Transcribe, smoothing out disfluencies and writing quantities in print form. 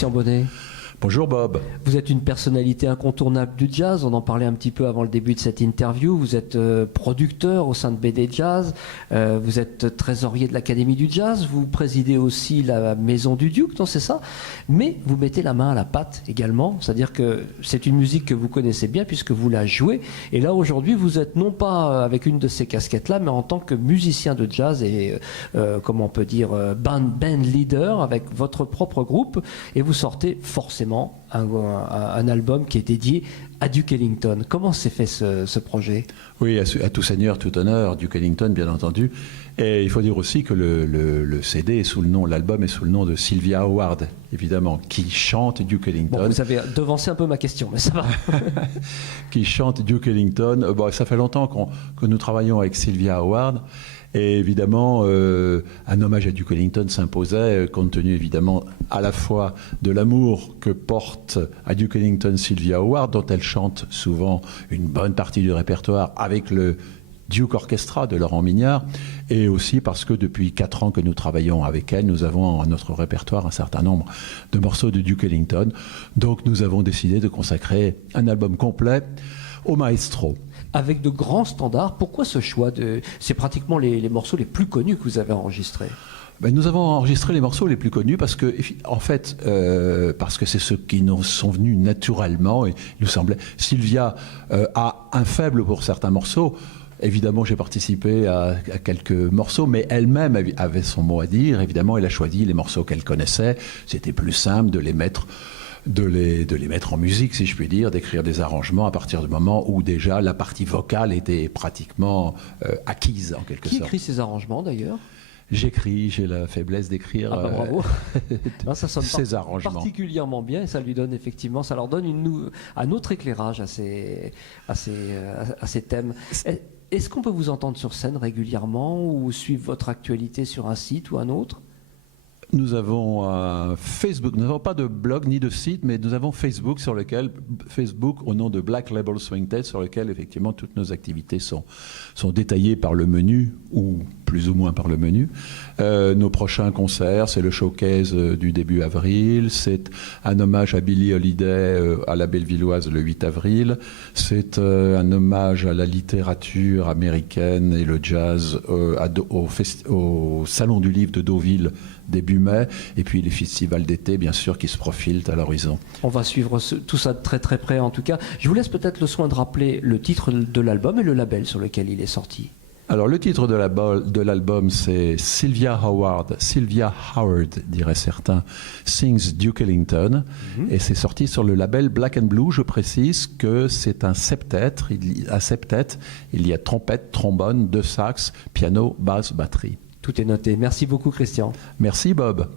Christian Bonnet. Bonjour Bob. Vous êtes une personnalité incontournable du jazz, on en parlait un petit peu avant le début de cette interview. Vous êtes producteur au sein de BD Jazz, vous êtes trésorier de l'Académie du Jazz, vous présidez aussi la Maison du Duke, non c'est ça? Mais vous mettez la main à la pâte également, c'est-à-dire que c'est une musique que vous connaissez bien puisque vous la jouez. Et là aujourd'hui vous êtes non pas avec une de ces casquettes-là, mais en tant que musicien de jazz et comment on peut dire band leader avec votre propre groupe, et vous sortez forcément un album qui est dédié à Duke Ellington. Comment s'est fait ce projet? Oui, à tout seigneur, tout honneur, Duke Ellington, bien entendu. Et il faut dire aussi que le CD est sous le nom, l'album est sous le nom de Sylvia Howard, évidemment, qui chante Duke Ellington. Bon, vous avez devancé un peu ma question, mais ça va. Qui chante Duke Ellington. Bon, ça fait longtemps que nous travaillons avec Sylvia Howard. Et évidemment, un hommage à Duke Ellington s'imposait, compte tenu évidemment à la fois de l'amour que porte à Duke Ellington Sylvia Howard, dont elle chante souvent une bonne partie du répertoire avec le Duke Orchestra de Laurent Mignard, et aussi parce que depuis 4 ans que nous travaillons avec elle, nous avons à notre répertoire un certain nombre de morceaux de Duke Ellington. Donc nous avons décidé de consacrer un album complet au maestro. Avec de grands standards, pourquoi ce choix C'est pratiquement les morceaux les plus connus que vous avez enregistrés. Ben, nous avons enregistré les morceaux les plus connus parce que, en fait, parce que c'est ceux qui nous sont venus naturellement. Et il nous semblait, Sylvia a un faible pour certains morceaux. Évidemment, j'ai participé à quelques morceaux, mais elle-même avait son mot à dire. Évidemment, elle a choisi les morceaux qu'elle connaissait. C'était plus simple de les mettre en musique, si je puis dire, d'écrire des arrangements à partir du moment où déjà la partie vocale était pratiquement acquise en quelque sorte. Qui écrit ces arrangements d'ailleurs? J'écris, j'ai la faiblesse d'écrire bravo. Non, ça sonne ces arrangements particulièrement bien et ça lui donne effectivement, ça leur donne un autre éclairage à ces thèmes. Est-ce qu'on peut vous entendre sur scène régulièrement ou suivre votre actualité sur un site ou un autre? Nous avons Facebook, nous n'avons pas de blog ni de site, mais nous avons Facebook au nom de Black Label Swingtet, sur lequel effectivement toutes nos activités sont détaillées par le menu, ou plus ou moins par le menu. Nos prochains concerts, c'est le showcase du début avril, c'est un hommage à Billie Holiday à la Bellevilloise le 8 avril, c'est un hommage à la littérature américaine et le jazz au Salon du Livre de Deauville début mai, et puis les festivals d'été, bien sûr, qui se profilent à l'horizon. On va suivre tout ça de très très près, en tout cas. Je vous laisse peut-être le soin de rappeler le titre de l'album et le label sur lequel il est sorti. Alors, le titre de l'album, c'est Sylvia Howard, diraient certains, Sings Duke Ellington, et c'est sorti sur le label Black and Blue. Je précise que c'est un septet, il y a trompette, trombone, 2 sax, piano, basse, batterie. Tout est noté. Merci beaucoup, Christian. Merci, Bob.